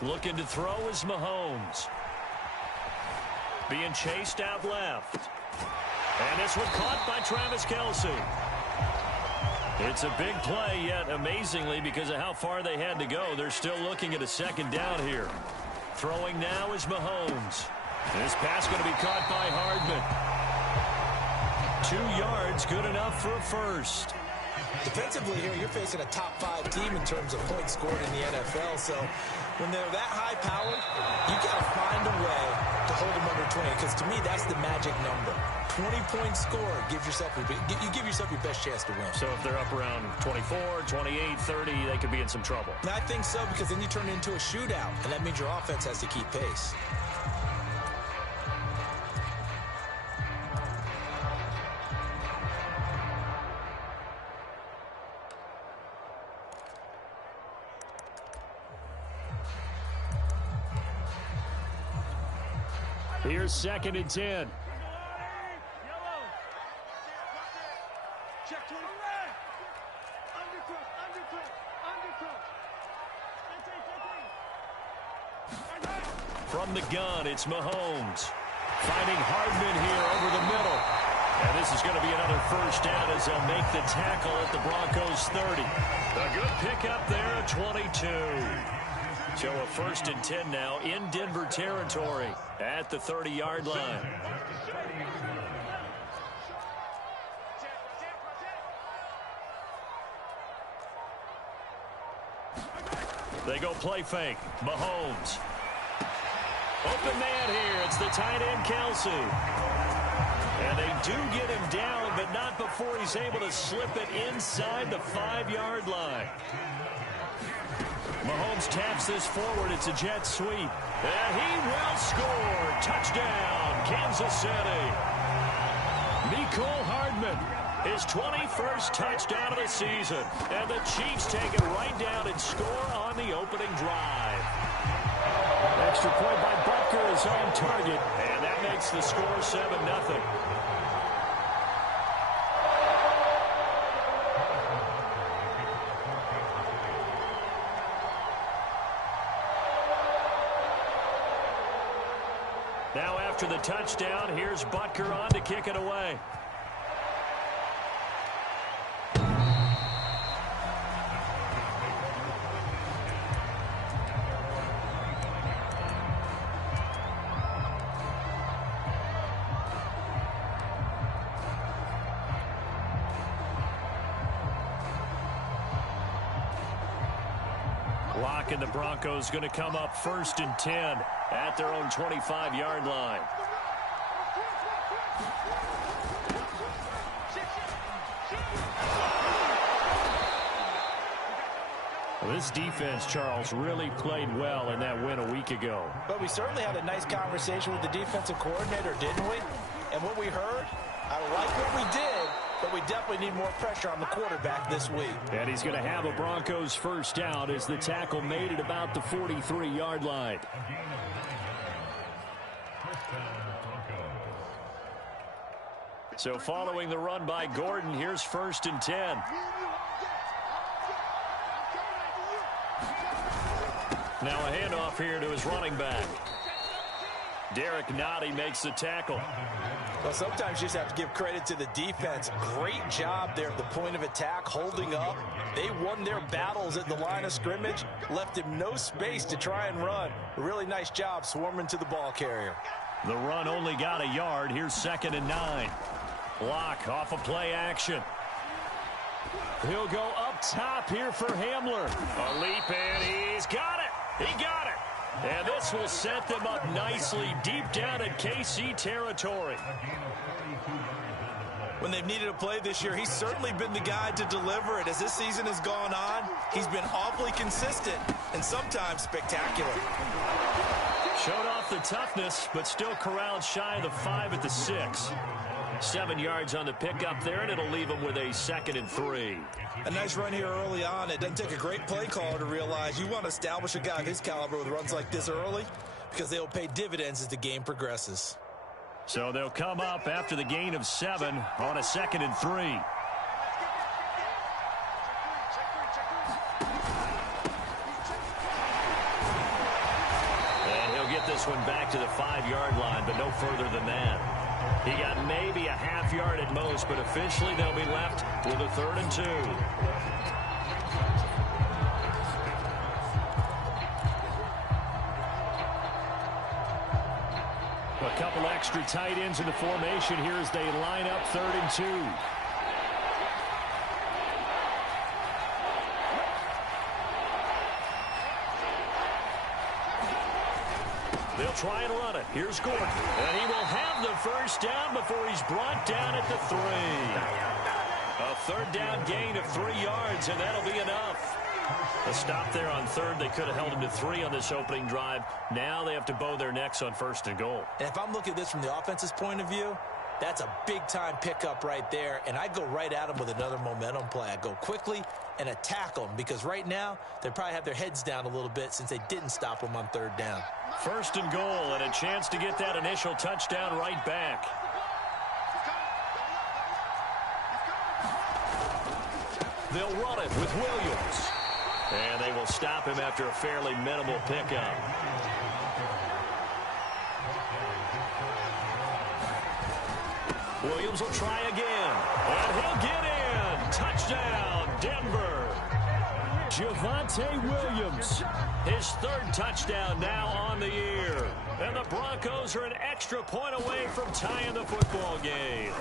Looking to throw is Mahomes. Being chased out left. And this one caught by Travis Kelce. It's a big play, yet amazingly, because of how far they had to go, they're still looking at a second down here. Throwing now is Mahomes. This pass going to be caught by Hardman. 2 yards, good enough for a first. Defensively here, you're facing a top-5 team in terms of points scored in the NFL. So when they're that high-powered, you got to find a way to hold them under 20. Because to me, that's the magic number. 20 points scored gives yourself you give yourself your best chance to win. So if they're up around 24, 28, 30, they could be in some trouble. And I think so, because then you turn it into a shootout, and that means your offense has to keep pace. Here's 2nd and 10. From the gun, it's Mahomes. Finding Hardman here over the middle. And this is going to be another first down as they'll make the tackle at the Broncos 30. A good pickup there at 22. So a 1st and 10 now in Denver territory at the 30-yard line. They go play fake. Mahomes. Open man here. It's the tight end, Kelce. And they do get him down, but not before he's able to slip it inside the 5-yard line. Mahomes taps this forward. It's a jet sweep. And he will score. Touchdown, Kansas City. Mecole Hardman, his 21st touchdown of the season. And the Chiefs take it right down and score on the opening drive. Extra point by Butker is on target. And that makes the score 7-0. Now after the touchdown, here's Butker on to kick it away. Lock and the Broncos going to come up 1st and 10 at their own 25-yard line. Well, this defense, Charles, really played well in that win a week ago. But we certainly had a nice conversation with the defensive coordinator, didn't we? And what we heard, I like what we did, but we definitely need more pressure on the quarterback this week. And he's going to have a Broncos first down as the tackle made it about the 43-yard line. So following the run by Gordon, here's 1st and 10. Now a handoff here to his running back. Derek Nottie makes the tackle. Well, sometimes you just have to give credit to the defense. Great job there at the point of attack, holding up. They won their battles at the line of scrimmage, left him no space to try and run. A really nice job swarming to the ball carrier. The run only got a yard. Here's 2nd and 9. Block off of play action. He'll go up top here for Hamler. A leap, and he's got it. He got it. And this will set them up nicely deep down in KC territory. When they've needed a play this year, he's certainly been the guy to deliver it. As this season has gone on, he's been awfully consistent and sometimes spectacular. Showed off the toughness, but still corralled shy of the 5 at the 6. 7 yards on the pickup there, and it'll leave him with a 2nd and 3. A nice run here early on. It doesn't take a great play caller to realize you want to establish a guy of his caliber with runs like this early because they'll pay dividends as the game progresses. So they'll come up after the gain of 7 on a 2nd and 3. this one back to the 5-yard line, but no further than that. He got maybe a half yard at most, but officially they'll be left with a 3rd and 2. A couple extra tight ends in the formation here as they line up 3rd and 2. They'll try and run it. Here's Gordon. And he will have the first down before he's brought down at the 3. A 3rd down gain of 3 yards, and that'll be enough. A stop there on 3rd. They could have held him to 3 on this opening drive. Now they have to bow their necks on 1st and goal. And if I'm looking at this from the offense's point of view, that's a big-time pickup right there, and I go right at them with another momentum play. I go quickly and attack them because right now they probably have their heads down a little bit since they didn't stop them on 3rd down. 1st and goal, and a chance to get that initial touchdown right back. They'll run it with Williams. And they will stop him after a fairly minimal pickup. Williams will try again. And he'll get in. Touchdown, Denver. Javonte Williams. His 3rd touchdown now on the year. And the Broncos are an extra point away from tying the football game.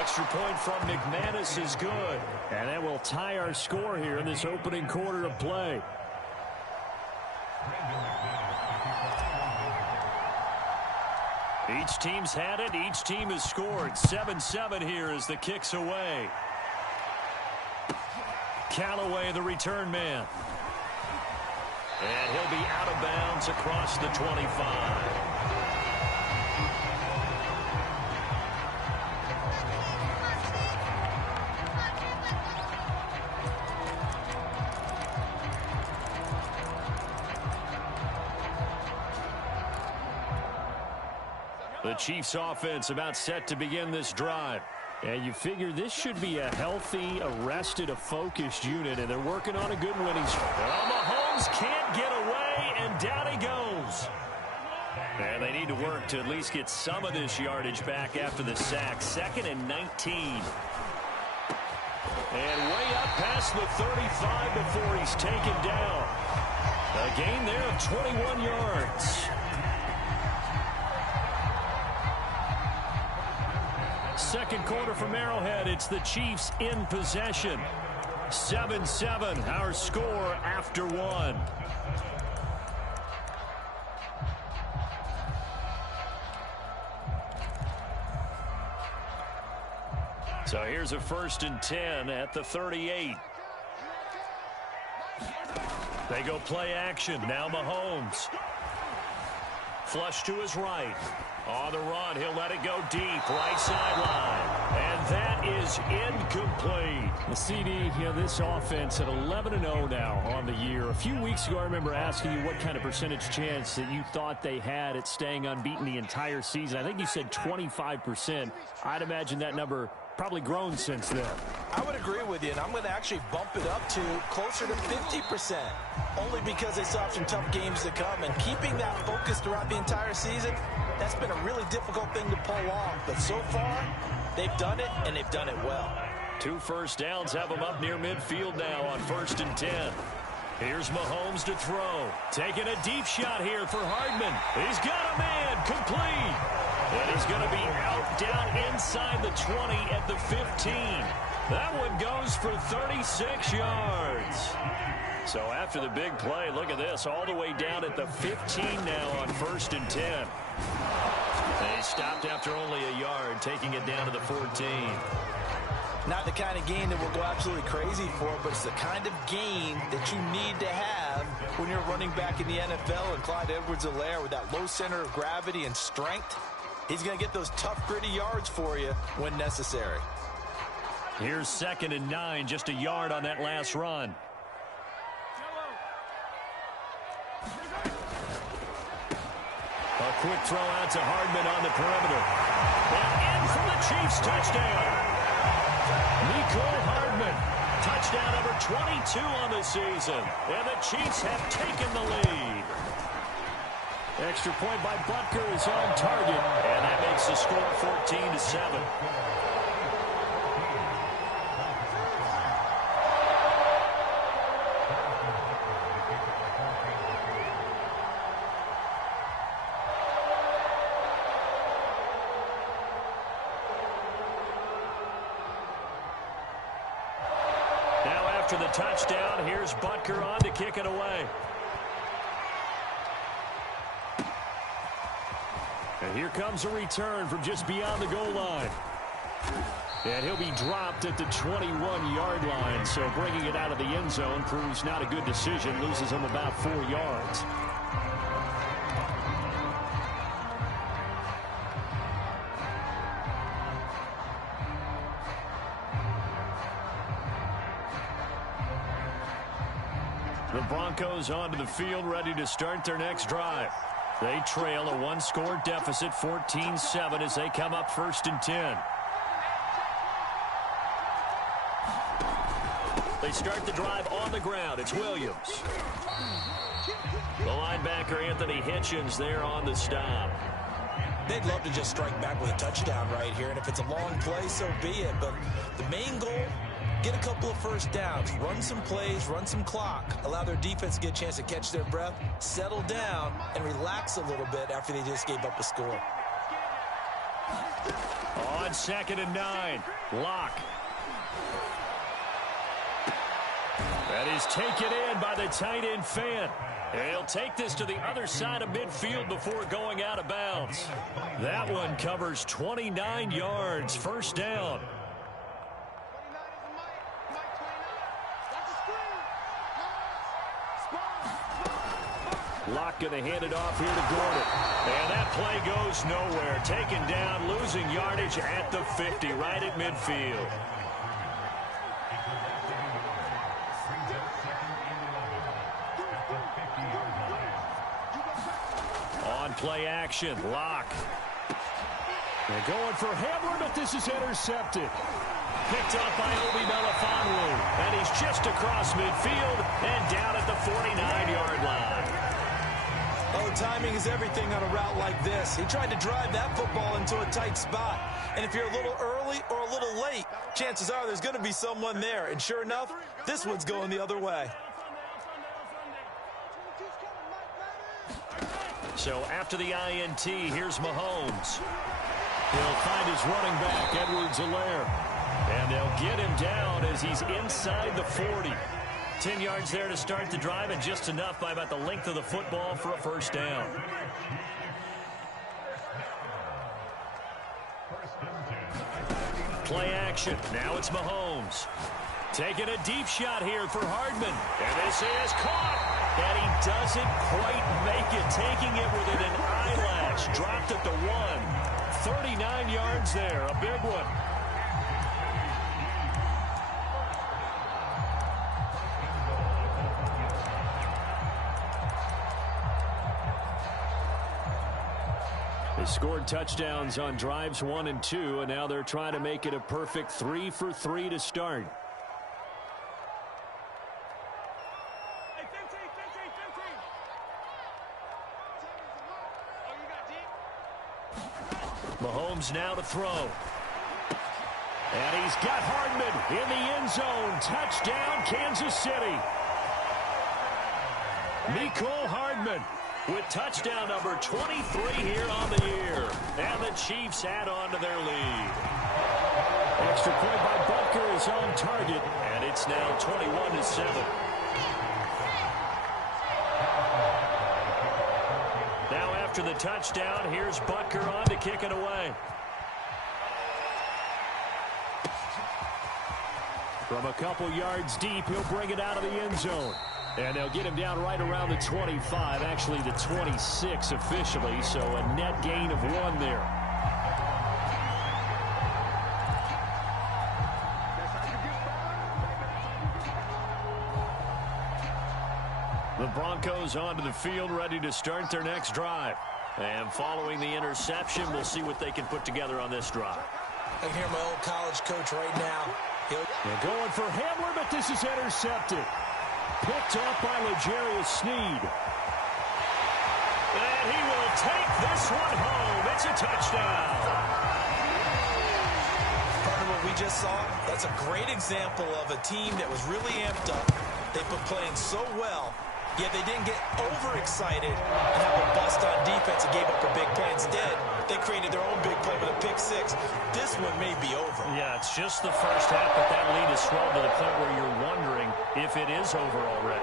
Extra point from McManus is good. And that will tie our score here in this opening quarter of play. Each team's had it. Each team has scored. 7-7 here as the kick's away. Callaway, the return man. And he'll be out of bounds across the 25. The Chiefs offense about set to begin this drive. And you figure this should be a healthy, arrested, a focused unit, and they're working on a good winning streak. Well, Mahomes can't get away, and down he goes. And they need to work to at least get some of this yardage back after the sack. 2nd and 19. And way up past the 35 before he's taken down. A gain there of 21 yards. Second quarter from Arrowhead. It's the Chiefs in possession. 7-7, our score after 1. So here's a 1st and 10 at the 38. They go play action. Now Mahomes. Flush to his right. On the run, he'll let it go deep, right sideline. And that is incomplete. The CD, this offense at 11-0 now on the year. A few weeks ago, I remember asking you what kind of percentage chance that you thought they had at staying unbeaten the entire season. I think you said 25%. I'd imagine that number probably grown since then. I would agree with you, and I'm going to actually bump it up to closer to 50%, only because they still have some tough games to come. And keeping that focus throughout the entire season, that's been a really difficult thing to pull off. But so far, they've done it, and they've done it well. 2 first downs have them up near midfield now on 1st and 10. Here's Mahomes to throw. Taking a deep shot here for Hardman. He's got a man, complete. And he's going to be out down inside the 20 at the 15. That one goes for 36 yards. So after the big play, look at this, all the way down at the 15 now on 1st and 10. They stopped after only a yard, taking it down to the 14. Not the kind of gain that we'll go absolutely crazy for, but it's the kind of gain that you need to have when you're running back in the NFL. And Clyde Edwards-Helaire, with that low center of gravity and strength, he's going to get those tough, gritty yards for you when necessary. Here's 2nd and 9, just a yard on that last run. A quick throw out to Hardman on the perimeter. And in for the Chiefs touchdown. Nicole Hardman, touchdown number 22 on the season. And the Chiefs have taken the lead. Extra point by Butker is on target, and that makes the score 14-7. Now after the touchdown, here's Butker on to kick it away. And here comes a return from just beyond the goal line. And he'll be dropped at the 21-yard line. So bringing it out of the end zone proves not a good decision. Loses him about 4 yards. The Broncos onto the field, ready to start their next drive. They trail a one-score deficit, 14-7, as they come up 1st and 10. They start the drive on the ground. It's Williams. The linebacker, Anthony Hitchens, there on the stop. They'd love to just strike back with a touchdown right here, and if it's a long play, so be it. But the main goal, get a couple of first downs, run some plays, run some clock, allow their defense to get a chance to catch their breath, settle down, and relax a little bit after they just gave up a score. On 2nd and 9, Locke. That is taken in by the tight end Fant. He'll take this to the other side of midfield before going out of bounds. That one covers 29 yards, 1st down. Locke going to hand it off here to Gordon. And that play goes nowhere. Taken down, losing yardage at the 50, right at midfield. On play action, Locke. They're going for Hamler, but this is intercepted. Picked up by Obi Melifonwu. And he's just across midfield and down at the 49-yard line. Oh, timing is everything on a route like this. He tried to drive that football into a tight spot. And if you're a little early or a little late, chances are there's going to be someone there. And sure enough, this one's going the other way. So after the INT, here's Mahomes. He'll find his running back, Edwards-Helaire. And they'll get him down as he's inside the 40. 10 yards there to start the drive, and just enough by about the length of the football for a 1st down. Play action. Now it's Mahomes. Taking a deep shot here for Hardman. And this is caught. And he doesn't quite make it. Taking it within an eyelash. Dropped at the 1. 39 yards there. A big one. They scored touchdowns on drives 1 and 2, and now they're trying to make it a perfect 3 for 3 to start. Mahomes now to throw. And he's got Hardman in the end zone. Touchdown, Kansas City. Mecole Hardman with touchdown number 23 here on the year. And the Chiefs add on to their lead. Extra point by Butker is on target, and it's now 21-7. Now after the touchdown, here's Butker on to kick it away. From a couple yards deep, he'll bring it out of the end zone. And they'll get him down right around the 25, actually the 26 officially, so a net gain of 1 there. The Broncos onto the field, ready to start their next drive. And following the interception, we'll see what they can put together on this drive. I can hear my old college coach right now. They're going for Hamler, but this is intercepted. Picked up by L'Jarius Sneed. And he will take this one home. It's a touchdown. Part of what we just saw, that's a great example of a team that was really amped up. They've been playing so well, yet they didn't get overexcited and have a bust on defense and gave up a big play. Instead, they created their own big play with a pick six. This one may be over. Yeah, it's just the first half, but that lead is swelled to the point where you're wondering if it is over already.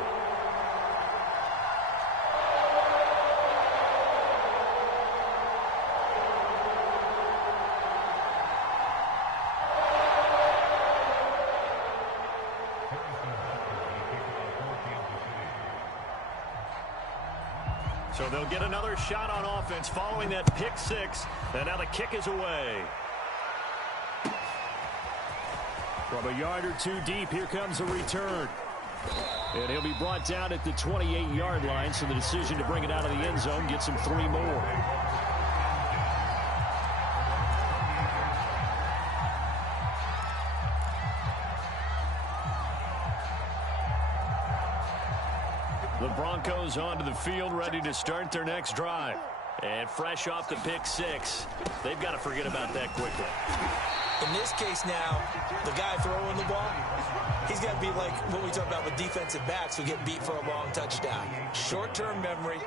So they'll get another shot on offense following that pick six. And now the kick is away. From a yard or two deep, here comes a return. And he'll be brought down at the 28-yard line, so the decision to bring it out of the end zone gets him 3 more. The Broncos onto the field, ready to start their next drive. And fresh off the pick six, they've got to forget about that quickly. In this case now, the guy throwing the ball, he's got to be like what we talk about with defensive backs who get beat for a long touchdown. Short-term memory,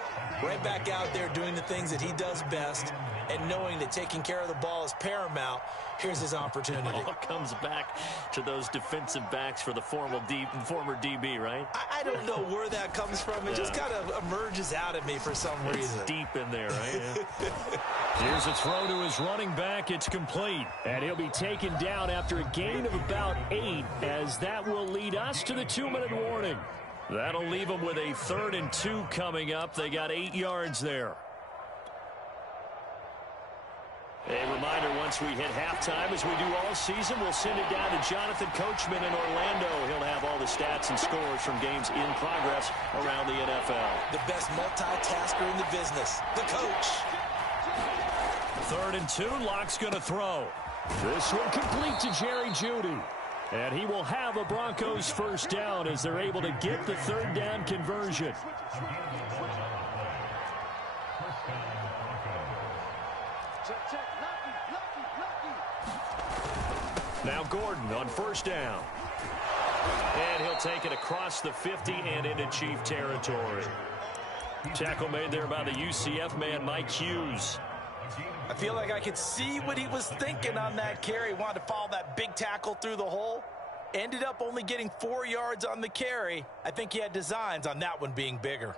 right back out there doing the things that he does best, and knowing that taking care of the ball is paramount. Here's his opportunity. It all comes back to those defensive backs for the former DB, right? I don't know where that comes from. It just kind of emerges out at me for some reason. It's deep in there, right? Yeah. Here's a throw to his running back. It's complete. And he'll be taken down after a gain of about 8, as that will lead us to the 2-minute warning. That'll leave them with a 3rd and 2 coming up. They got 8 yards there. A reminder, once we hit halftime, as we do all season, we'll send it down to Jonathan Coachman in Orlando. He'll have all the stats and scores from games in progress around the NFL. The best multitasker in the business, the coach. 3rd and 2, Locke's going to throw. This one complete to Jerry Jeudy. And he will have a Broncos first down as they're able to get the 3rd down conversion. Now Gordon on 1st down. And he'll take it across the 50 and into Chief territory. Tackle made there by the UCF man, Mike Hughes. I feel like I could see what he was thinking on that carry. Wanted to follow that big tackle through the hole. Ended up only getting 4 yards on the carry. I think he had designs on that one being bigger.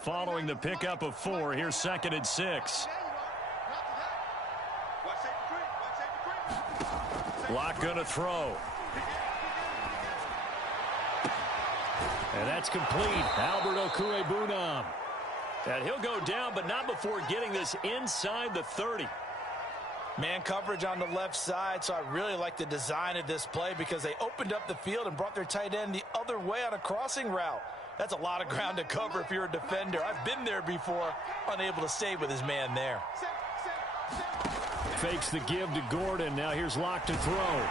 Following the pickup of 4, here's 2nd and 6. Locke gonna throw. And that's complete. Albert Okwuegbunam. And he'll go down, but not before getting this inside the 30. Man coverage on the left side, so I really like the design of this play because they opened up the field and brought their tight end the other way on a crossing route. That's a lot of ground to cover if you're a defender. I've been there before, unable to stay with his man there. Fakes the give to Gordon. Now here's Locke to throw.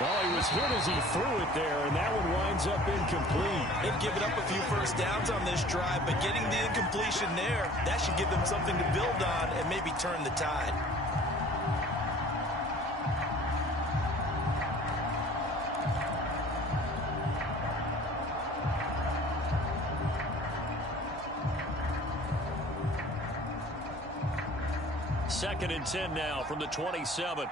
Well, he was hit as he threw it there, and that one winds up incomplete. They've given up a few first downs on this drive, but getting the incompletion there, that should give them something to build on and maybe turn the tide. Second and 10 now from the 27.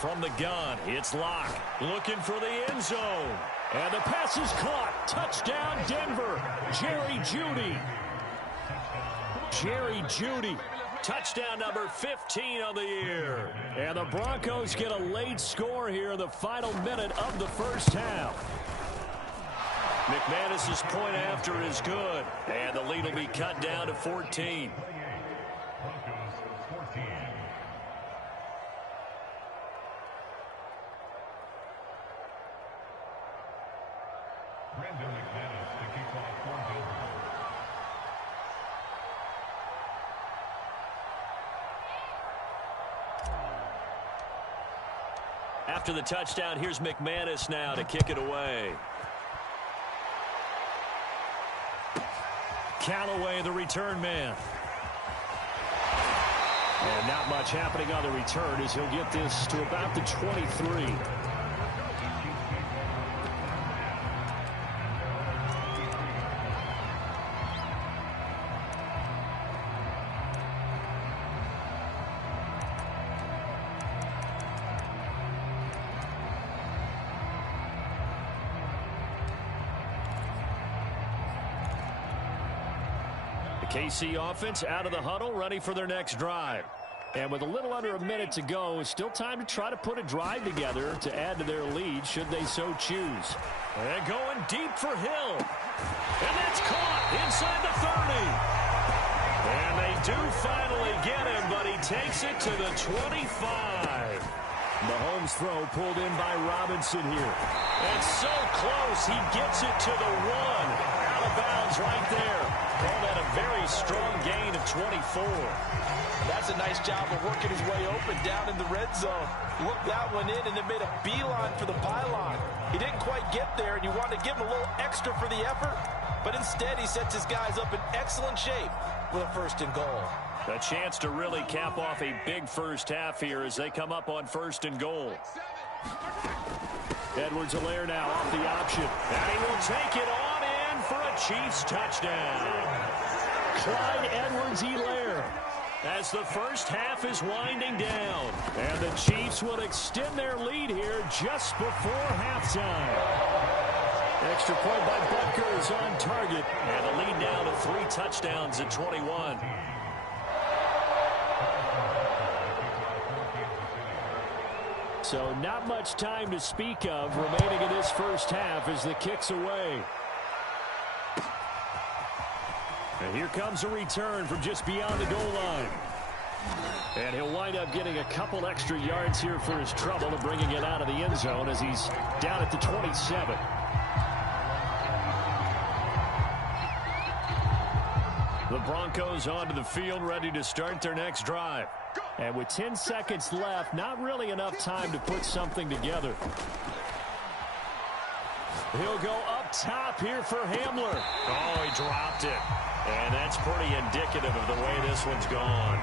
From the gun, it's Locke looking for the end zone. And the pass is caught. Touchdown, Denver. Jerry Jeudy. Jerry Jeudy. Touchdown number 15 of the year. And the Broncos get a late score here in the final minute of the first half. McManus's point after is good. And the lead will be cut down to 14. After the touchdown, here's McManus now to kick it away. Callaway, the return man. And not much happening on the return as he'll get this to about the 23. KC offense out of the huddle, ready for their next drive. And with a little under a minute to go, it's still time to try to put a drive together to add to their lead should they so choose. And going deep for Hill. And that's caught inside the 30. And they do finally get him, but he takes it to the 25. Mahomes' throw pulled in by Robinson here. And so close, he gets it to the 1. Out of bounds right there. Call that a very strong gain of 24. That's a nice job of working his way open down in the red zone. Looked that one in and then made a beeline for the pylon. He didn't quite get there, and you wanted to give him a little extra for the effort, but instead he sets his guys up in excellent shape with a 1st and goal. A chance to really cap off a big first half here as they come up on 1st and goal. Edwards-Helaire now off the option. And he will take it on in for a Chiefs touchdown. Clyde Edwards-Helaire as the first half is winding down. And the Chiefs will extend their lead here just before halftime. Extra point by Butker is on target. And the lead now to 3 touchdowns at 21. So not much time to speak of remaining in this first half as the kick's away. And here comes a return from just beyond the goal line. And he'll wind up getting a couple extra yards here for his trouble and bringing it out of the end zone as he's down at the 27. The Broncos onto the field, ready to start their next drive. And with 10 seconds left, not really enough time to put something together. He'll go up top here for Hamler. Oh, he dropped it. And that's pretty indicative of the way this one's gone.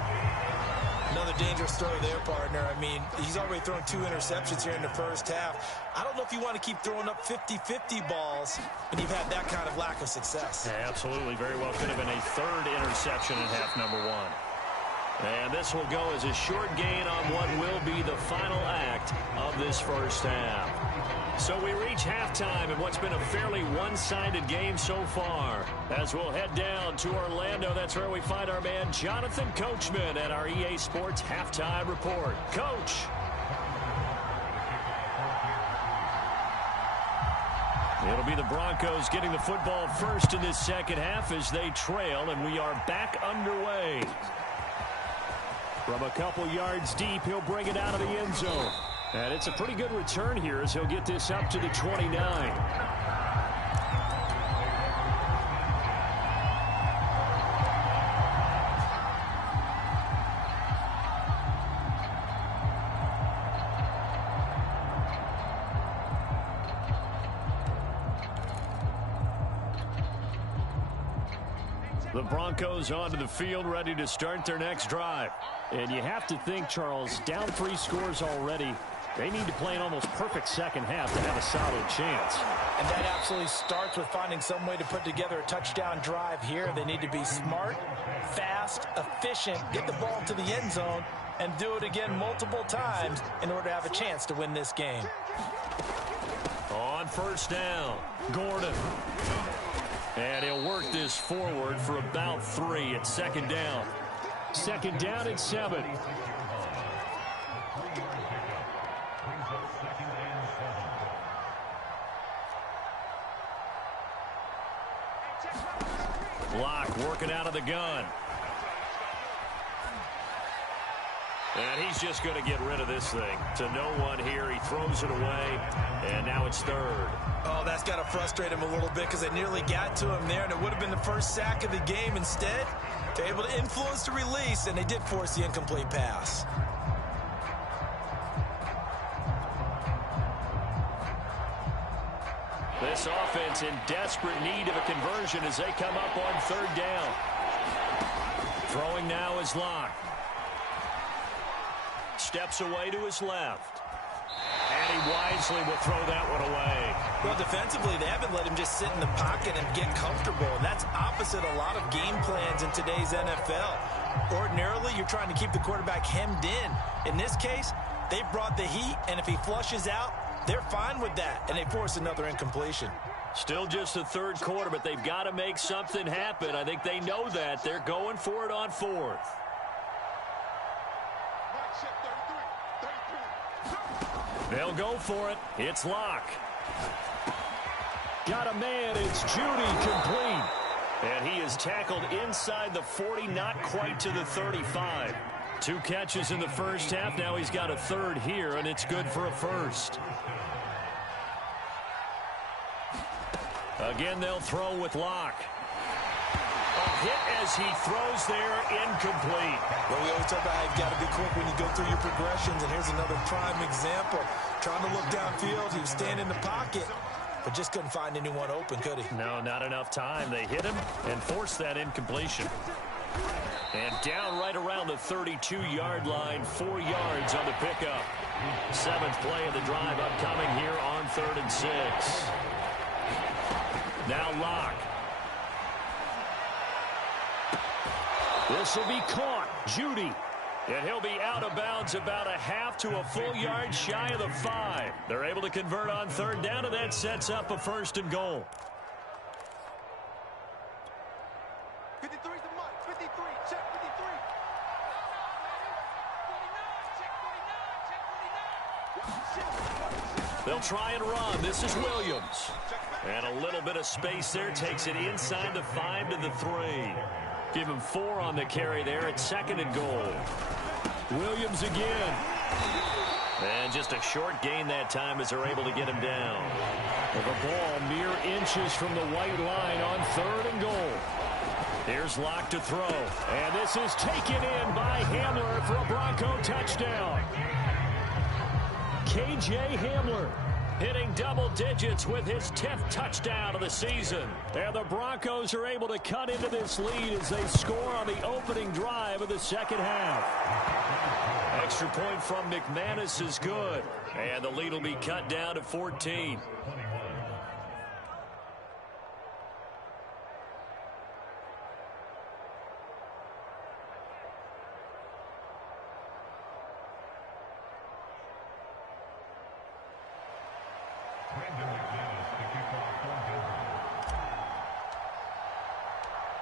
Another dangerous throw there, partner. I mean, he's already thrown 2 interceptions here in the first half. I don't know if you want to keep throwing up 50-50 balls when you've had that kind of lack of success. Yeah, absolutely. Very well could have been a 3rd interception in half number 1. And this will go as a short gain on what will be the final act of this first half. So we reach halftime in what's been a fairly one-sided game so far. As we'll head down to Orlando, that's where we find our man Jonathan Coachman at our EA Sports Halftime Report. Coach. It'll be the Broncos getting the football first in this second half as they trail, and we are back underway. From a couple yards deep, he'll bring it out of the end zone. And it's a pretty good return here as he'll get this up to the 29. The Broncos onto the field, ready to start their next drive. And you have to think, Charles, down 3 scores already. They need to play an almost perfect second half to have a solid chance. And that absolutely starts with finding some way to put together a touchdown drive here. They need to be smart, fast, efficient, get the ball to the end zone, and do it again multiple times in order to have a chance to win this game. On first down, Gordon. And he'll work this forward for about 3 at 2nd down. 2nd down and 7. Block working out of the gun. And he's just going to get rid of this thing. To no one here. He throws it away. And now it's 3rd. Oh, that's got to frustrate him a little bit because they nearly got to him there, and it would have been the first sack of the game. Instead, they're able to influence the release, and they did force the incomplete pass. This offense in desperate need of a conversion as they come up on third down. Throwing now is Locke. Steps away to his left. And he wisely will throw that one away. Well, defensively, they haven't let him just sit in the pocket and get comfortable. And that's opposite a lot of game plans in today's NFL. Ordinarily, you're trying to keep the quarterback hemmed in. In this case, they brought the heat, and if he flushes out, they're fine with that, and they force another incompletion. Still just the third quarter, but they've got to make something happen. I think they know that. They're going for it on fourth. They'll go for it. It's Locke. Got a man. It's Judy complete. And he is tackled inside the 40, not quite to the 35. 2 catches in the first half. Now he's got a third here, and it's good for a first. Again, they'll throw with Locke. A hit as he throws there, incomplete. Well, we always talk about how you've got to be quick when you go through your progressions, and here's another prime example. Trying to look downfield, he was standing in the pocket, but just couldn't find anyone open, could he? No, not enough time. They hit him and forced that incompletion. And down right around the 32-yard line, 4 yards on the pickup. 7th play of the drive upcoming here on 3rd and 6. Now Locke. This will be caught. Judy. And he'll be out of bounds about a half to a full yard shy of the 5. They're able to convert on third down, and that sets up a 1st and goal. 53's the mark. 53. Check 53. 49. Check 49. They'll try and run. This is Williams. And a little bit of space there. Takes it inside the 5 to the 3. Give him 4 on the carry there at 2nd and goal. Williams again. And just a short gain that time as they're able to get him down. Well, the ball mere inches from the white line on 3rd and goal. Here's Locke to throw. And this is taken in by Hamler for a Bronco touchdown. K.J. Hamler hitting double digits with his 10th touchdown of the season. And the Broncos are able to cut into this lead as they score on the opening drive of the second half. Extra point from McManus is good. And the lead will be cut down to 14.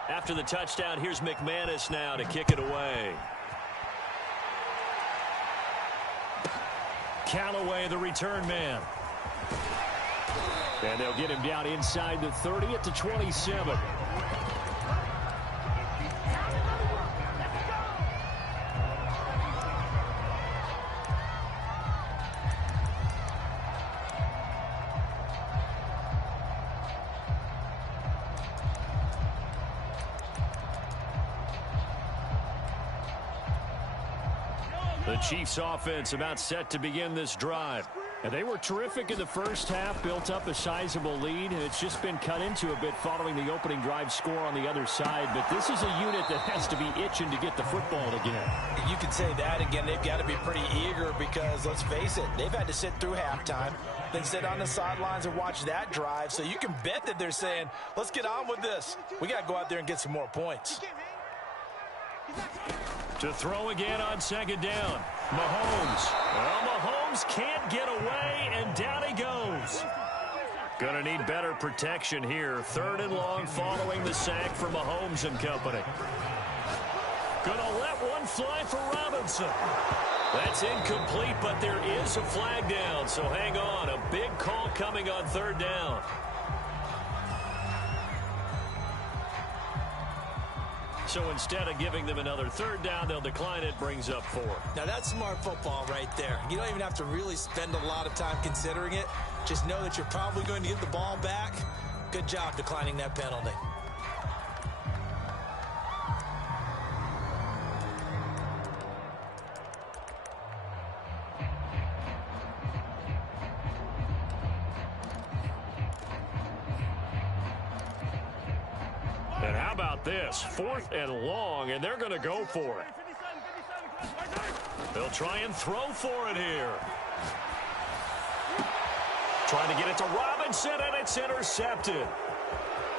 After the touchdown, here's McManus now to kick it away. Callaway, the return man. And they'll get him down inside the 30 at the 27. The Chiefs offense about set to begin this drive. And they were terrific in the first half, built up a sizable lead, and it's just been cut into a bit following the opening drive score on the other side. But this is a unit that has to be itching to get the football again. You could say that again. They've got to be pretty eager because, let's face it, they've had to sit through halftime, then sit on the sidelines and watch that drive. So you can bet that they're saying, let's get on with this. We got to go out there and get some more points. To throw again on second down. Mahomes. Well, Mahomes can't get away, and down he goes. Going to need better protection here. 3rd and long following the sack for Mahomes and company. Going to let one fly for Robinson. That's incomplete, but there is a flag down, so hang on. A big call coming on 3rd down. So instead of giving them another 3rd down, they'll decline it, brings up 4. Now, that's smart football right there. You don't even have to really spend a lot of time considering it. Just know that you're probably going to get the ball back. Good job declining that penalty. And how about this? 4th and long, and they're going to go for it. They'll try and throw for it here. Trying to get it to Robinson, and it's intercepted.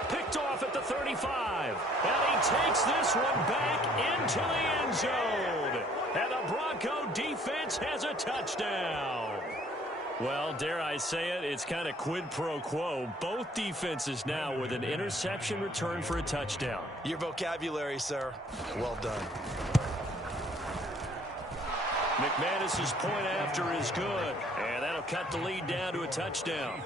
Picked off at the 35. And he takes this one back into the end zone. And the Bronco defense has a touchdown. Well, dare I say it, it's kind of quid pro quo. Both defenses now with an interception return for a touchdown. Your vocabulary, sir. Well done. McManus's point after is good. And that'll cut the lead down to a touchdown.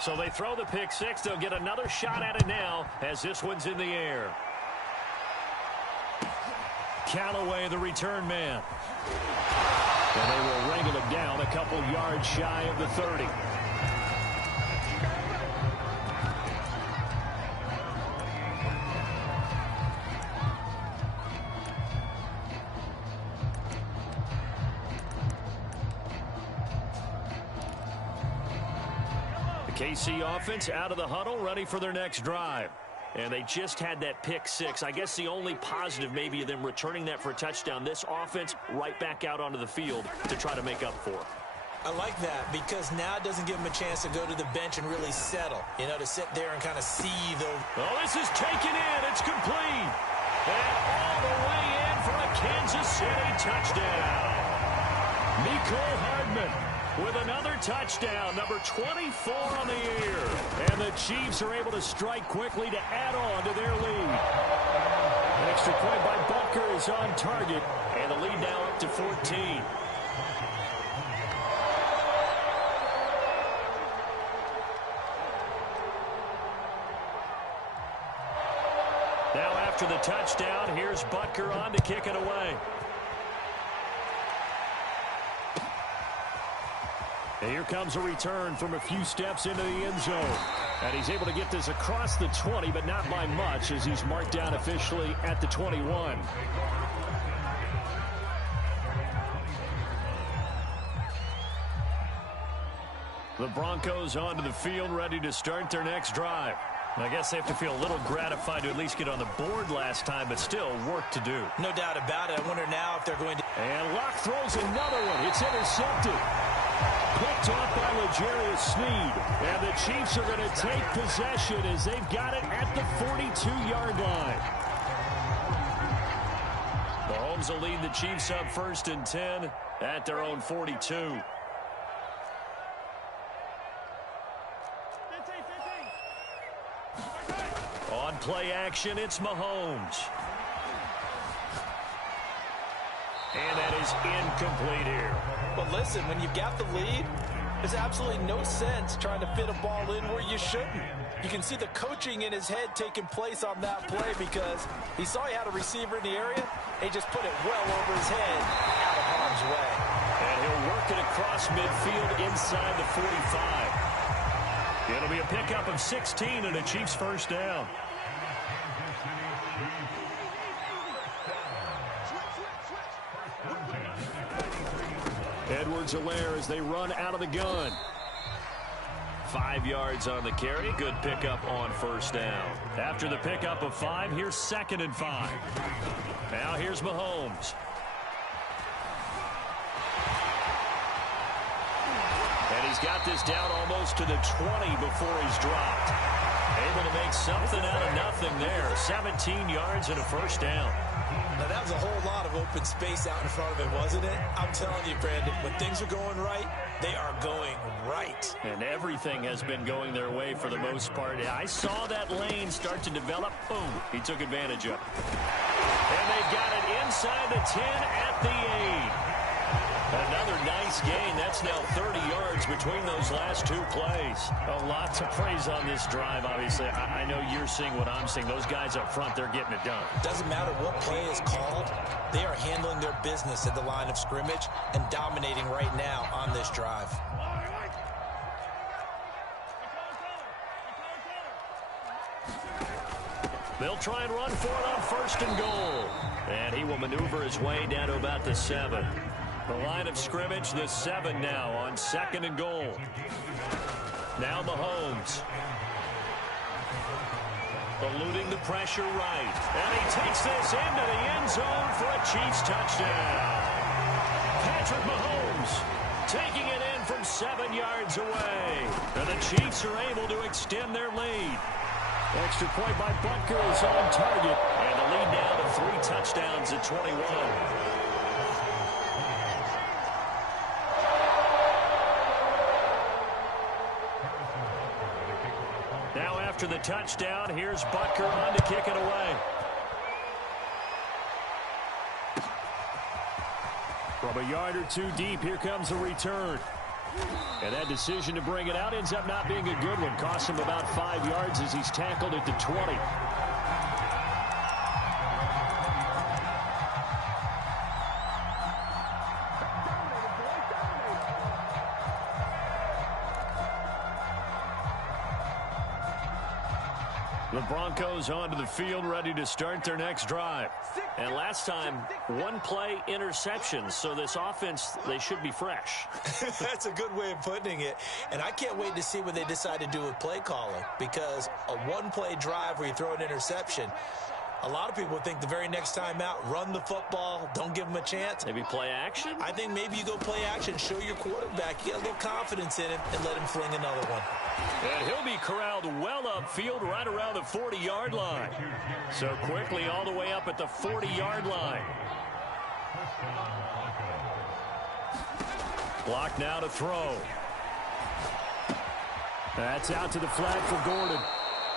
So they throw the pick six. They'll get another shot at it now as this one's in the air. Callaway, the return man. And they will wrangle him down a couple yards shy of the 30. KC offense out of the huddle, ready for their next drive. And they just had that pick six. I guess the only positive maybe of them returning that for a touchdown. This offense right back out onto the field to try to make up for it. I like that because now it doesn't give them a chance to go to the bench and really settle. You know, to sit there and kind of seethe over. Oh, this is taken in. It's complete. And all the way in for a Kansas City touchdown. Nicole Hardman with another touchdown, number 24 on the year. And the Chiefs are able to strike quickly to add on to their lead. An extra point by Butker is on target, and the lead now up to 14. Now after the touchdown, here's Butker on to kick it away. And here comes a return from a few steps into the end zone. And he's able to get this across the 20, but not by much as he's marked down officially at the 21. The Broncos onto the field, ready to start their next drive. I guess they have to feel a little gratified to at least get on the board last time, but still work to do. No doubt about it. I wonder now if they're going to... And Locke throws another one. It's intercepted. Picked off by L'Jarius Sneed. And the Chiefs are going to take possession as they've got it at the 42-yard line. Mahomes will lead the Chiefs up 1st and 10 at their own 42. On play action, it's Mahomes. And that is incomplete here. But listen, when you've got the lead, there's absolutely no sense trying to fit a ball in where you shouldn't. You can see the coaching in his head taking place on that play because he saw he had a receiver in the area. He just put it well over his head, out of harm's way. And he'll work it across midfield inside the 45. It'll be a pickup of 16 and a Chiefs first down. Edwards-Helaire as they run out of the gun. 5 yards on the carry. Good pickup on first down. After the pickup of 5, here's 2nd and 5. Now here's Mahomes. And he's got this down almost to the 20 before he's dropped. Able to make something out of nothing there. 17 yards and a first down. Now, that was a whole lot of open space out in front of him, wasn't it? I'm telling you, Brandon, when things are going right, they are going right. And everything has been going their way for the most part. I saw that lane start to develop. Boom. He took advantage of it. And they've got it inside the 10 at the 8. Another nice gain. That's now 30 yards between those last 2 plays. A lot to praise on this drive, obviously. I know you're seeing what I'm seeing. Those guys up front, they're getting it done. Doesn't matter what play is called. They are handling their business at the line of scrimmage and dominating right now on this drive. They'll try and run for it on 1st and goal. And he will maneuver his way down to about the 7. The line of scrimmage, the 7 now on 2nd and goal. Now Mahomes. Eluding the pressure right. And he takes this into the end zone for a Chiefs touchdown. Patrick Mahomes taking it in from 7 yards away. And the Chiefs are able to extend their lead. Extra point by Butker is on target. And the lead now to 3 touchdowns at 21. Now after the touchdown, here's Butker on to kick it away. From a yard or 2 deep, here comes the return. And that decision to bring it out ends up not being a good one. Costs him about 5 yards as he's tackled at the 20. The Broncos onto the field, ready to start their next drive. And last time, 1 play interception, so this offense, they should be fresh. That's a good way of putting it. And I can't wait to see what they decide to do with play calling, because a 1-play drive where you throw an interception, a lot of people think the very next time out, run the football, don't give them a chance. Maybe play action? I think maybe you go play action, show your quarterback, you get a little confidence in him, and let him fling another one. And he'll be corralled well upfield right around the 40-yard line. So quickly all the way up at the 40-yard line. Block now to throw. That's out to the flat for Gordon.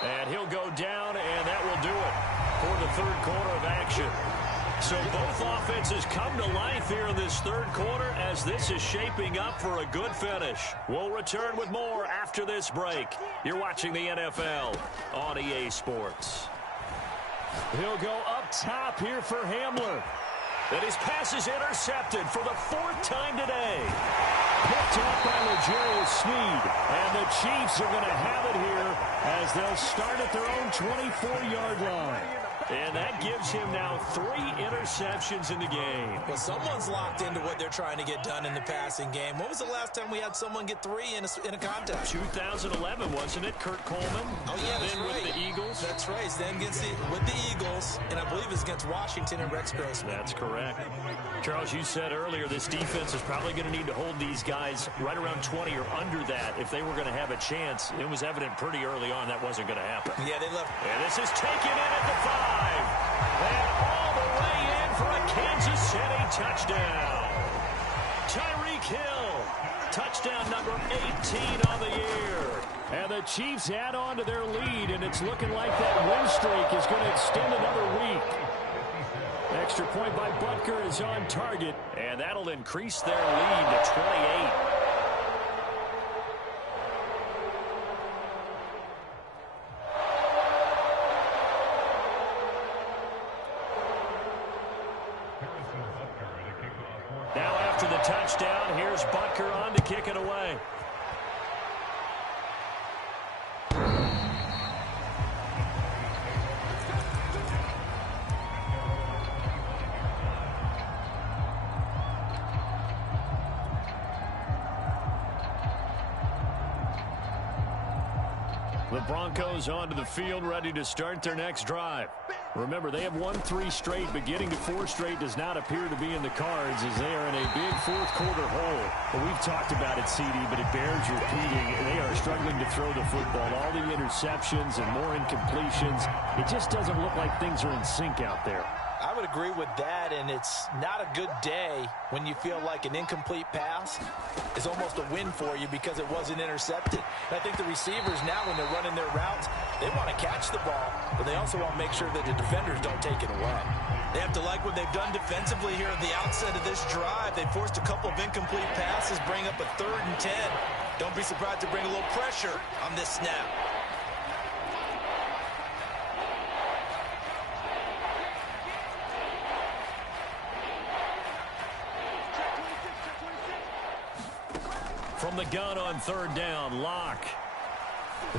And he'll go down, and that will do it for the 3rd quarter of action. So both offenses come to life here in this 3rd quarter as this is shaping up for a good finish. We'll return with more after this break. You're watching the NFL on EA Sports. He'll go up top here for Hamler. And his pass is intercepted for the 4th time today. Picked up by L'Jarius Sneed. And the Chiefs are going to have it here as they'll start at their own 24-yard line. And that gives him now 3 interceptions in the game. Well, someone's locked into what they're trying to get done in the passing game. When was the last time we had someone get 3 in a contest? 2011, wasn't it? Kurt Coleman. Oh, yeah, that's then right. With the Eagles. That's right. Then with the Eagles, and I believe it's against Washington and Rex Grossman. That's correct. Charles, you said earlier this defense is probably going to need to hold these guys right around 20 or under that if they were going to have a chance. It was evident pretty early on that wasn't going to happen. Yeah, they left. And this is taken in at the 5. And all the way in for a Kansas City touchdown. Tyreek Hill, touchdown number 18 on the year. And the Chiefs add on to their lead, and it's looking like that win streak is going to extend another week. Extra point by Butker is on target, and that'll increase their lead to 28. Now after the touchdown, here's Butker on to kick it away. The Broncos onto the field, ready to start their next drive. Remember, they have won 3 straight, but getting to 4 straight does not appear to be in the cards as they are in a big 4th quarter hole. Well, we've talked about it, CD, but it bears repeating. They are struggling to throw the football. All the interceptions and more incompletions. It just doesn't look like things are in sync out there. I would agree with that, and it's not a good day when you feel like an incomplete pass is almost a win for you because it wasn't intercepted. And I think the receivers now, when they're running their routes, they want to catch the ball, but they also want to make sure that the defenders don't take it away. They have to like what they've done defensively here at the outset of this drive. They forced a couple of incomplete passes, bring up a 3rd and 10. Don't be surprised to bring a little pressure on this snap. From the gun on 3rd down, Locke.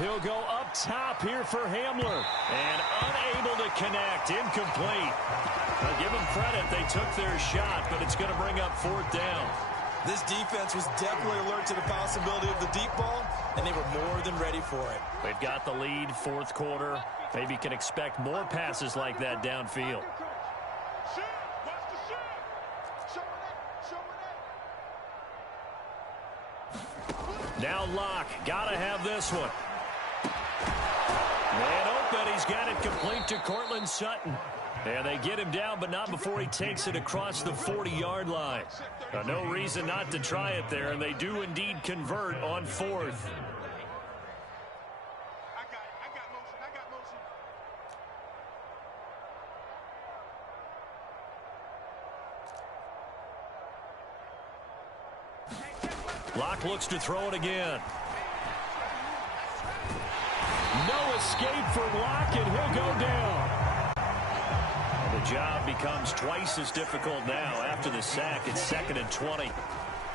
He'll go up top here for Hamler. And unable to connect. Incomplete. I'll give them credit. They took their shot, but it's going to bring up fourth down. This defense was definitely alert to the possibility of the deep ball, and they were more than ready for it. They've got the lead, fourth quarter. Maybe can expect more passes like that downfield. Now Locke, gotta have this one. And open, he's got it complete to Cortland Sutton. And they get him down, but not before he takes it across the 40-yard line. No reason not to try it there, and they do indeed convert on fourth. Locke looks to throw it again. No escape for Locke, and he'll go down. The job becomes twice as difficult now after the sack. It's 2nd and 20.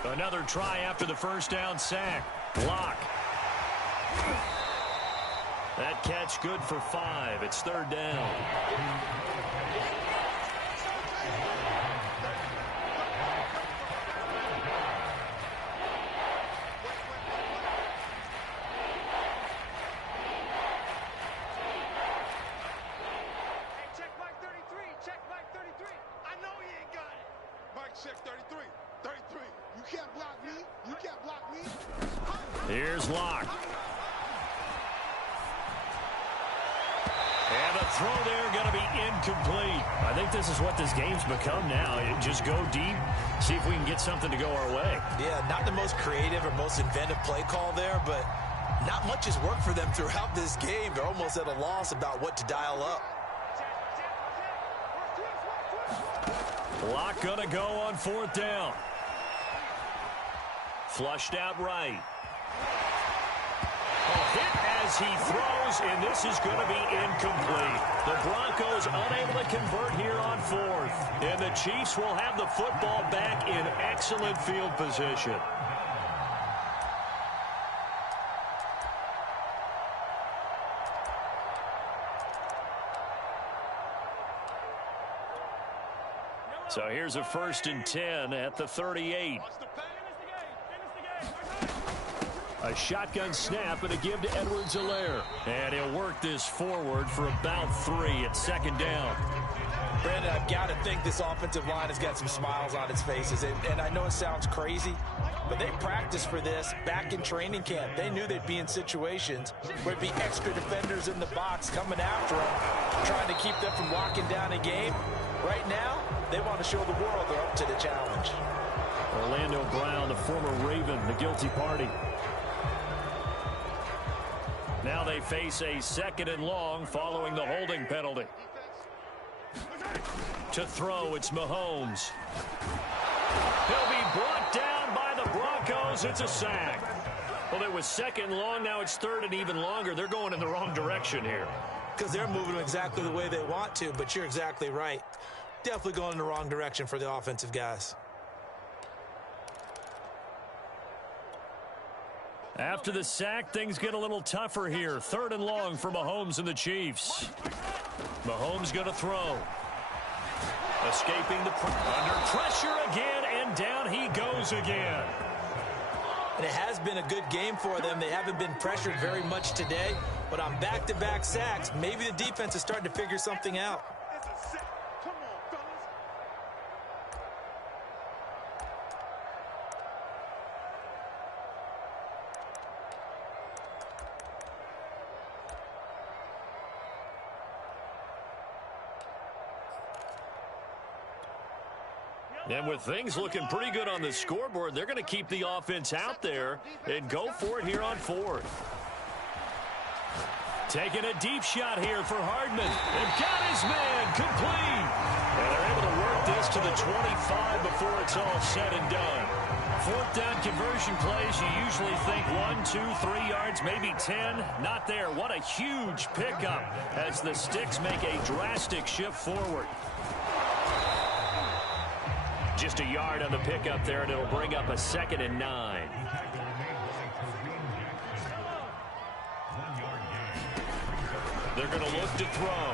Another try after the first down sack. Locke. That catch good for 5. It's 3rd down. Here's Locke. And a throw there going to be incomplete. I think this is what this game's become now. Just go deep, see if we can get something to go our way. Yeah, not the most creative or most inventive play call there, but not much has worked for them throughout this game. They're almost at a loss about what to dial up. Locke going to go on 4th down. Flushed out right. Hit as he throws, and this is going to be incomplete. The Broncos unable to convert here on 4th. And the Chiefs will have the football back in excellent field position. So here's a 1st and 10 at the 38. A shotgun snap and a give to Edwards-Helaire. And he'll work this forward for about 3 at 2nd down. Brandon, I've got to think this offensive line has got some smiles on its faces. And I know it sounds crazy, but they practiced for this back in training camp. They knew they'd be in situations where it'd be extra defenders in the box coming after them, trying to keep them from locking down a game. Right now, they want to show the world they're up to the challenge. Orlando Brown, the former Raven, the guilty party. Now they face a 2nd and long following the holding penalty. To throw, it's Mahomes. He'll be brought down by the Broncos. It's a sack. Well, it was 2nd and long. Now it's 3rd and even longer. They're going in the wrong direction here. Because they're moving exactly the way they want to, but you're exactly right. Definitely going in the wrong direction for the offensive guys. After the sack, things get a little tougher here. 3rd and long for Mahomes and the Chiefs. Mahomes going to throw. Escaping under pressure again, and down he goes again. And it has been a good game for them. They haven't been pressured very much today, but on back-to-back sacks, maybe the defense is starting to figure something out. And with things looking pretty good on the scoreboard, they're going to keep the offense out there and go for it here on 4th. Taking a deep shot here for Hardman. They've got his man complete. And they're able to work this to the 25 before it's all said and done. 4th down conversion plays, you usually think 1, 2, 3 yards, maybe 10. Not there. What a huge pickup as the Sticks make a drastic shift forward. Just a yard on the pickup there, and it'll bring up a 2nd and 9. They're going to look to throw.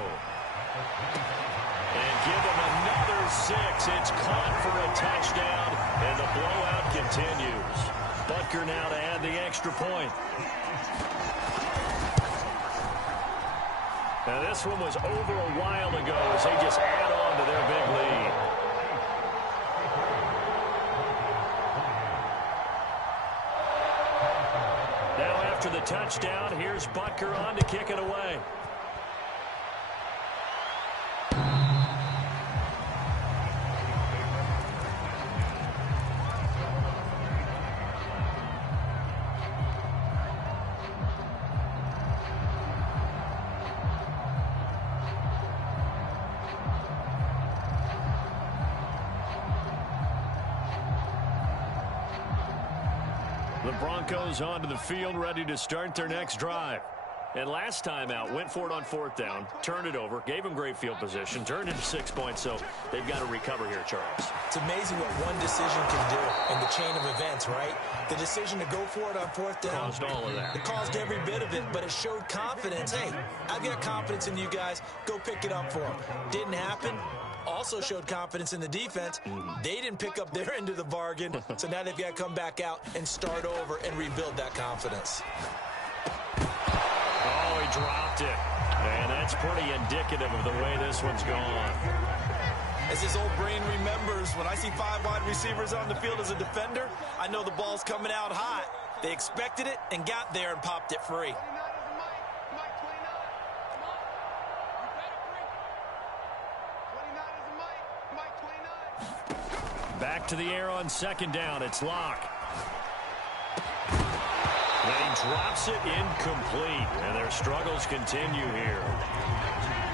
And give him another 6. It's caught for a touchdown, and the blowout continues. Butker now to add the extra point. Now this one was over a while ago as they just add on to their big lead. Now after the touchdown, here's Butker on to kick it away. The Broncos onto the field, ready to start their next drive. And last time out, went for it on 4th down, turned it over, gave them great field position, turned into 6 points, so they've got to recover here, Charles. It's amazing what one decision can do in the chain of events, right? The decision to go for it on 4th down. Caused all of that. It caused every bit of it, but it showed confidence. Hey, I've got confidence in you guys. Go pick it up for them. Didn't happen. Also showed confidence in the defense. They didn't pick up their end of the bargain, so now they've got to come back out and start over and rebuild that confidence. Oh, he dropped it. And that's pretty indicative of the way this one's gone. As his old brain remembers, when I see 5 wide receivers on the field as a defender, I know the ball's coming out hot. They expected it and got there and popped it free. Back to the air on 2nd down. It's Locke. And he drops it incomplete. And their struggles continue here.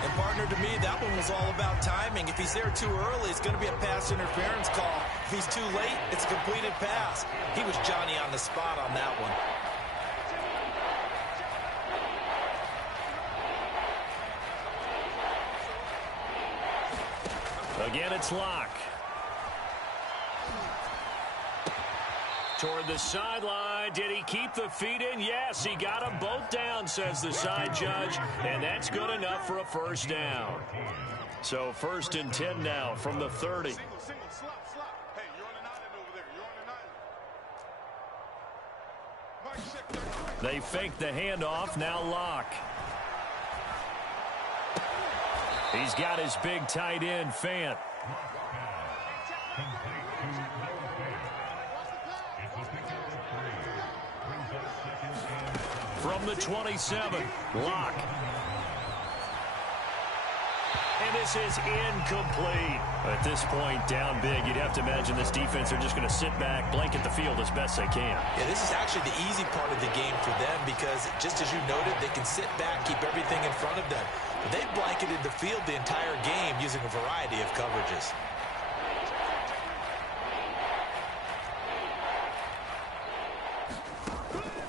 And, partner, to me, that one was all about timing. If he's there too early, it's going to be a pass interference call. If he's too late, it's a completed pass. He was Johnny on the spot on that one. Again, it's Locke. Toward the sideline. Did he keep the feet in? Yes, he got them both down, says the side judge. And that's good enough for a 1st down. So 1st and 10 now from the 30. Single, slap. Hey, you're on an island over there. You're on an island. They fake the handoff. Now Locke. He's got his big tight end, Fant. From the 27, Locke. And this is incomplete. At this point, down big, you'd have to imagine this defense are just going to sit back, blanket the field as best they can. Yeah, this is actually the easy part of the game for them because, just as you noted, they can sit back, keep everything in front of them. But they've blanketed the field the entire game using a variety of coverages.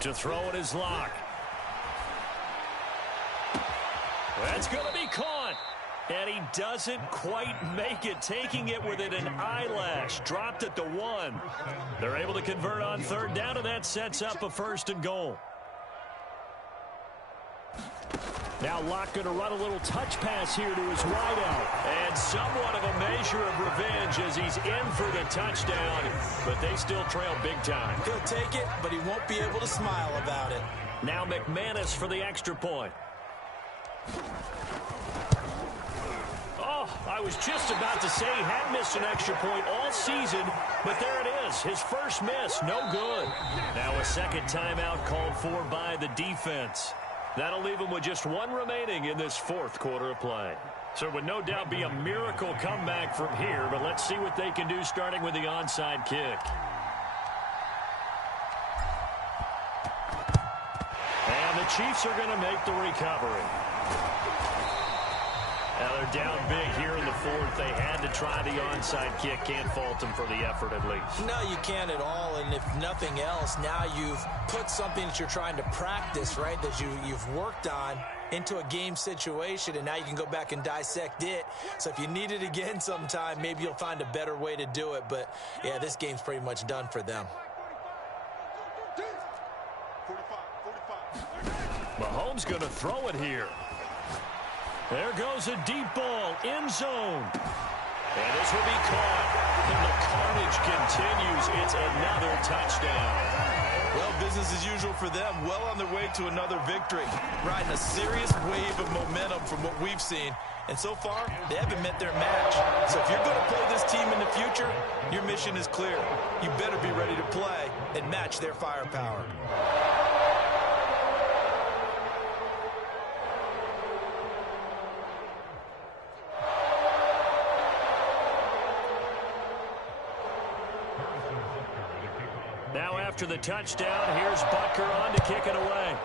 To throw it is Locke. That's going to be caught. And he doesn't quite make it, taking it within an eyelash. Dropped at the 1. They're able to convert on 3rd down, and that sets up a 1st and goal. Now Locke going to run a little touch pass here to his wideout. And somewhat of a measure of revenge as he's in for the touchdown. But they still trail big time. He'll take it, but he won't be able to smile about it. Now McManus for the extra point. Oh, I was just about to say he had missed an extra point all season, but there it is. His first miss, no good. Now a 2nd timeout called for by the defense. That'll leave him with just 1 remaining in this 4th quarter of play. So it would no doubt be a miracle comeback from here, but let's see what they can do starting with the onside kick. And the Chiefs are going to make the recovery. Now they're down big here in the 4th. They had to try the onside kick. Can't fault them for the effort at least. No, you can't at all. And if nothing else, now you've put something that you're trying to practice, right, that you've worked on into a game situation, and now you can go back and dissect it. So if you need it again sometime, maybe you'll find a better way to do it. But, yeah, this game's pretty much done for them. Forty-five. Mahomes going to throw it here. There goes a deep ball, end zone. And this will be caught. And the carnage continues. It's another touchdown. Well, business as usual for them. Well on their way to another victory. Riding a serious wave of momentum from what we've seen. And so far, they haven't met their match. So if you're going to play this team in the future, your mission is clear. You better be ready to play and match their firepower. Now after the touchdown, here's Butker on to kick it away.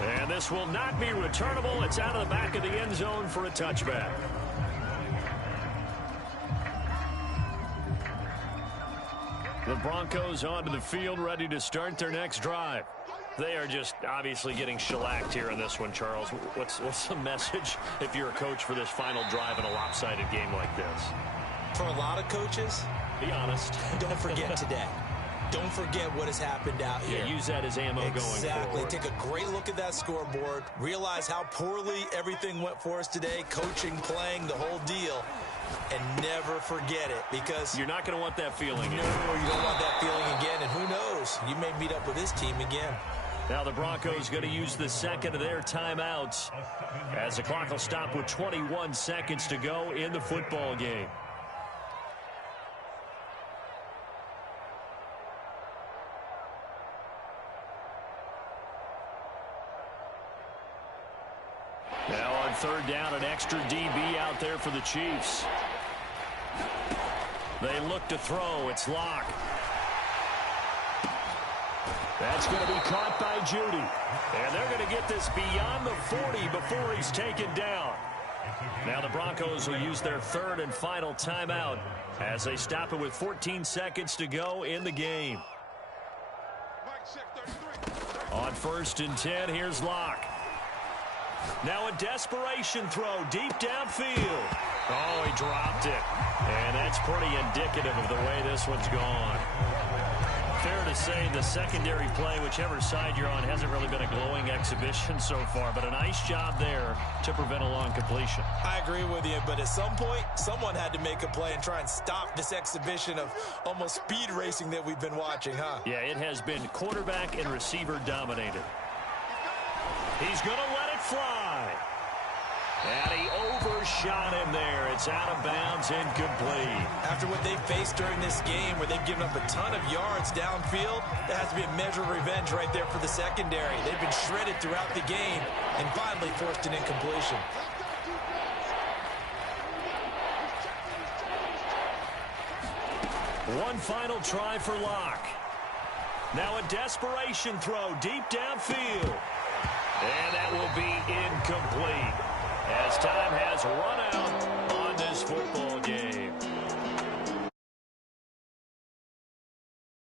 And this will not be returnable. It's out of the back of the end zone for a touchback. The Broncos onto the field, ready to start their next drive. They are just obviously getting shellacked here in this one, Charles. What's the message if you're a coach for this final drive in a lopsided game like this? For a lot of coaches, be honest. Don't forget today. Don't forget what has happened out here. Yeah, use that as ammo going forward. Exactly. Take a great look at that scoreboard. Realize how poorly everything went for us today. Coaching, playing, the whole deal. And never forget it, because you're not going to want that feeling. No, you don't want that feeling again. And who knows? You may meet up with this team again. Now the Broncos going to use the second of their timeouts as the clock will stop with 21 seconds to go in the football game. Now on third down, an extra DB out there for the Chiefs. They look to throw. It's Locke. That's going to be caught by Judy. And they're going to get this beyond the 40 before he's taken down. Now the Broncos will use their third and final timeout as they stop it with 14 seconds to go in the game. On 1st and 10, here's Locke. Now a desperation throw deep downfield. Oh, he dropped it. And that's pretty indicative of the way this one's gone. Fair to say the secondary play, whichever side you're on, hasn't really been a glowing exhibition so far, but a nice job there to prevent a long completion. I agree with you, but at some point, someone had to make a play and try and stop this exhibition of almost speed racing that we've been watching, huh? Yeah, it has been quarterback and receiver dominated. He's going to let it fly. And he overshot him there. It's out of bounds, incomplete. After what they faced during this game, where they've given up a ton of yards downfield, there has to be a measure of revenge right there for the secondary. They've been shredded throughout the game and finally forced an incompletion. One final try for Locke. Now a desperation throw deep downfield. And that will be incomplete as time has run out on this football